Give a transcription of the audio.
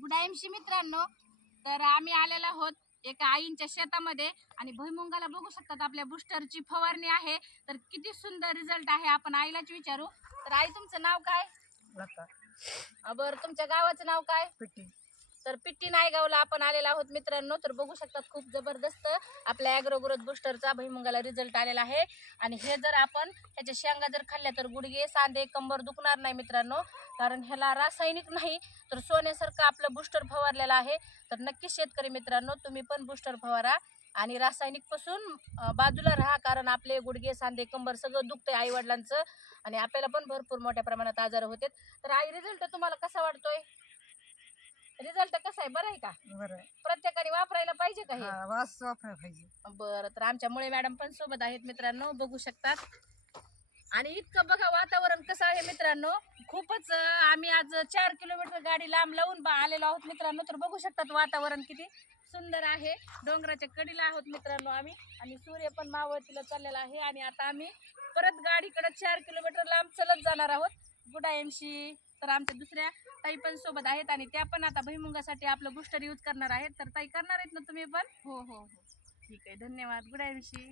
गुडाईमशी मित्रांनो, तर आम्ही आलेलो आहोत एका आईंच्या शेतामध्ये आणि भुईमुंगाला बघू शकतात आपल्या बुस्टरची फवारणी आहे. तर किती सुंदर रिझल्ट आहे. आपण आईलाच विचारू. तर आई, तुमचं नाव काय? बरं, तुमच्या गावाचं नाव काय? पिट्टी. तर पिट्टी नायगावला आपण आलेलो आहोत मित्रांनो. तर बघू शकतात खूप जबरदस्त आपल्या ॲग्रो ग्रोथ बुस्टरचा भुईमुगाला रिझल्ट आलेला आहे. आणि हे जर आपण ह्याच्या शेंगा जर खाल्ल्या तर गुडघे सांधे कंबर दुखणार नाही मित्रांनो, कारण ह्याला रासायनिक नाही तर सोन्यासारखं आपलं बुस्टर फवारलेलं आहे. तर नक्कीच शेतकरी मित्रांनो, तुम्ही पण बुस्टर फवारा आणि रासायनिक पासून बाजूला राहा, कारण आपले गुडघे सांधे कंबर सगळं दुखतंय आईवडिलांचं आणि आपल्याला पण भरपूर मोठ्या प्रमाणात आजार होते. तर आई, रिझल्ट तुम्हाला कसा वाटतोय? रिझल्ट कसा आहे? बरं आहे का? बरं. प्रत्येकाने वापरायला पाहिजे का हे? वास वापरायला पाहिजे. बरं, तर आमच्या मुळे मॅडम पण सोबत आहेत मित्रांनो, बघू शकतात. आणि इतकं बघा वातावरण कसं आहे मित्रांनो, खूपच आम्ही आज 4 किलोमीटर गाडी लांब लावून आलेलो आहोत मित्रांनो. तर बघू शकतात वातावरण किती सुंदर आहे. डोंगराच्या कडीला आहोत मित्रांनो आम्ही, आणि सूर्य पण मावळतीला चाललेला आहे. आणि आता आम्ही परत गाडीकडे 4 किलोमीटर लांब चलत जाणार आहोत गुडाईमशी. तर आमच्या दुसऱ्या ताई पण सोबत आहेत आणि त्या पण आता भुईमुगासाठी आपलं बुस्टर यूज करणार आहेत. तर ताई, करणार आहेत ना तुम्ही पण? हो हो हो, ठीक आहे, धन्यवाद. गुडाईमशी.